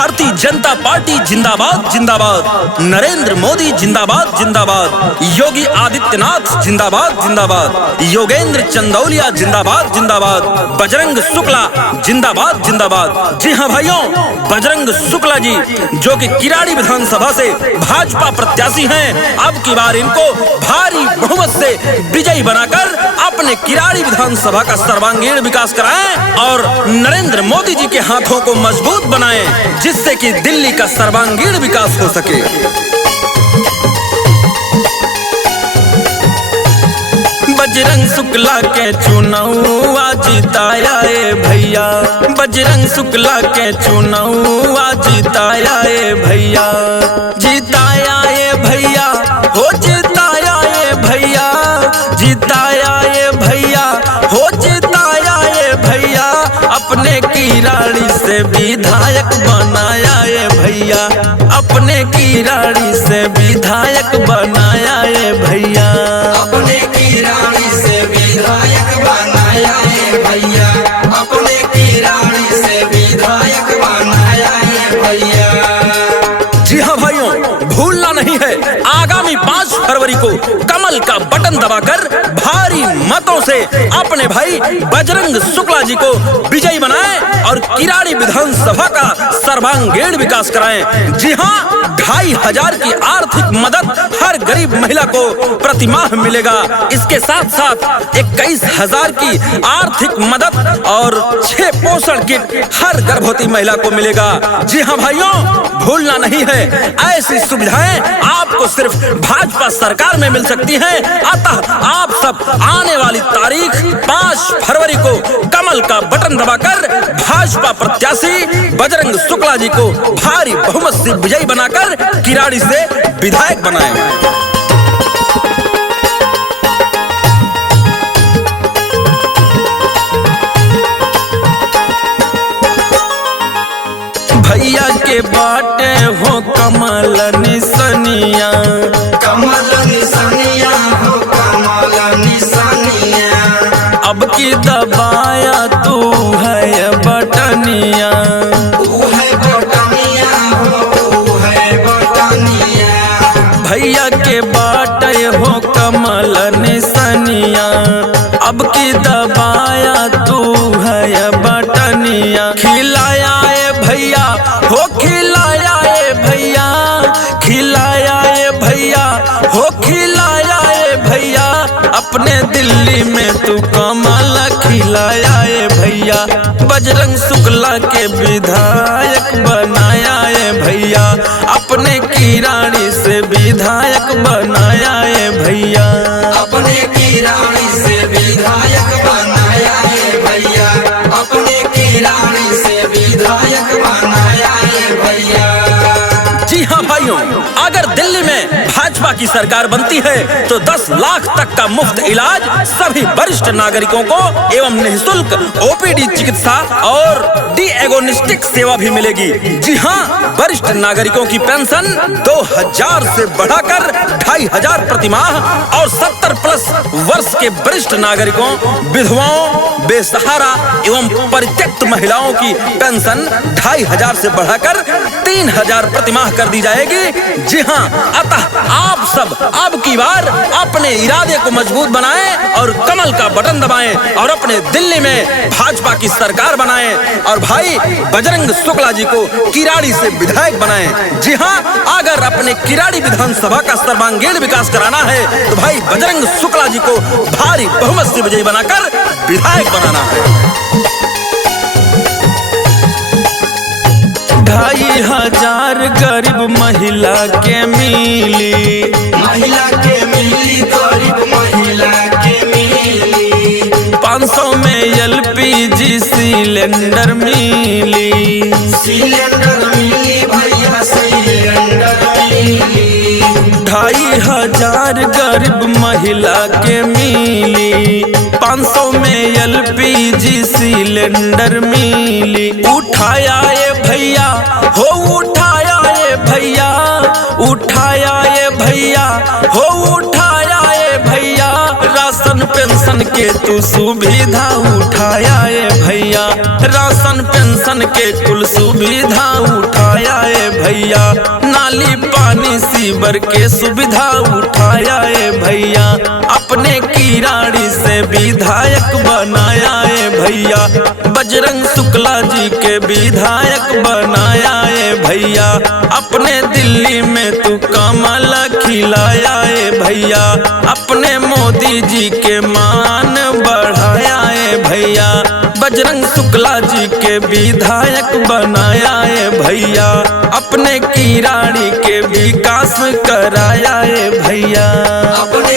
भारतीय जनता पार्टी जिंदाबाद जिंदाबाद, नरेंद्र मोदी जिंदाबाद जिंदाबाद, योगी आदित्यनाथ जिंदाबाद जिंदाबाद, योगेंद्र चंदौलिया जिंदाबाद जिंदाबाद, बजरंग शुक्ला जिंदाबाद जिंदाबाद। जी हाँ भाइयों, बजरंग शुक्ला जी जो कि किराड़ी विधानसभा से भाजपा प्रत्याशी हैं, अब की बार इनको भारी बहुमत से विजयी बनाकर अपने किराड़ी विधानसभा का सर्वांगीण विकास कराएं और नरेंद्र मोदी जी के हाथों को मजबूत बनाएं, जिससे कि दिल्ली का सर्वांगीण विकास हो सके। बजरंग शुक्ला के चुनाव जीताया ए भैया, बजरंग शुक्ला के चुनाव जीताया ए भैया, जीताया ए भैया, हो जीताया ए भैया, जीताया ए भैया, हो जीताया ए भैया, अपने किराड़ी से विधायक बनाया ए भैया, अपने किराड़ी से विधायक बनाया ए भैया, अपने किराड़ी से विधायक बनाया है भैया, अपने किराड़ी से विधायक बनाया है भैया। जी हाँ भाइयों, भूलना नहीं है, आगामी 5 फरवरी को कमल का बटन दबाकर भारी मतों से अपने भाई बजरंग शुक्ला जी को विजयी बनाएं और किराड़ी विधानसभा का सर्वांगीण विकास कराएं। जी हाँ, 2500 की आर्थिक मदद हर गरीब महिला को प्रतिमाह मिलेगा। इसके साथ साथ 21,000 की आर्थिक मदद और 6 पोषण किट हर गर्भवती महिला को मिलेगा। जी हाँ भाइयों, भूलना नहीं है, ऐसी सुविधाएं आपको सिर्फ भाजपा सरकार में मिल सकती हैं। अतः आप सब आने वाली तारीख 5 फरवरी को कमल का बटन दबाकर भाजपा प्रत्याशी बजरंग शुक्ला जी को भारी बहुमत से विजयी बनाकर किराड़ी से विधायक बनाएं। भैया के बाटे हो कमल निसनिया, कमल निशानिया हो कमल निशानिया, अब की दबाया तू है बटनिया, तू है बटनिया हो तू है बटनिया, भैया के बाटे हो कमल निसनिया, अब की दबाया तू है बटनिया, खिलाया ए भैया, हो खिलाया ए भैया, खिलाया ए भैया, हो खिलाया ए भैया, अपने दिल्ली में तू कमल खिलाया ए भैया, बजरंग शुक्ला के विधायक बनाया ए भैया, अपने किराड़ी से विधायक बनाया ए भैया, अपने किराड़ी से विधायक बनाया है भैया, अपने किराड़ी से विधायक बनाया है भैया। जी हाँ भाइयों, अगर दिल्ली में भाजपा की सरकार बनती है तो 10 लाख तक का मुफ्त इलाज सभी वरिष्ठ नागरिकों को एवं निःशुल्क ओपीडी चिकित्सा और डायग्नोस्टिक सेवा भी मिलेगी। जी हाँ, वरिष्ठ नागरिकों की पेंशन 2000 से बढ़ाकर 2500 प्रतिमाह और 70+ वर्ष के वरिष्ठ नागरिकों, विधवाओं, बेसहारा एवं परित्यक्त महिलाओं की पेंशन 2500 से बढ़ाकर 3000 प्रतिमाह कर दी जाएगी। जी हाँ, अतः आप सब अब की बार अपने इरादे को मजबूत बनाएं और कमल का बटन दबाएं और अपने दिल्ली में भाजपा की सरकार बनाएं और भाई बजरंग शुक्ला जी को किराड़ी से विधायक बनाएं। जी हाँ, अगर अपने किराड़ी विधानसभा का सर्वांगीण विकास कराना है तो भाई बजरंग शुक्ला जी को भारी बहुमत से विजयी बनाकर विधायक बनाना है। 2500 गरीब महिला के मिली, महिला के मिली, गरीब महिला के मिली, 500 में LPG सिलेंडर मिली, सिलेंडर मिली भैया, सिलेंडर मिली, 2500 गरीब महिला के मिली, 500 में LPG सिलेंडर मिली, उठाया ए भैया, हो उठाया ए भैया, उठाया ए भैया, हो उठाया ए भैया, राशन पेंशन के तू सुविधा उठाया ए भैया, राशन पेंशन के कुल सुविधा उठाया भैया, नाली पानी सीवर के सुविधा उठाया है भैया, अपने किराड़ी से विधायक बनाया है भैया, बजरंग शुक्ला जी के विधायक बनाया है भैया, अपने दिल्ली में तू कमल खिलाया है भैया, अपने मोदी जी के मान बढ़ाया है भैया, बजरंग शुक्ला जी के विधायक बनाया है भैया, अपने किराड़ी के विकास कराया है भैया। अपने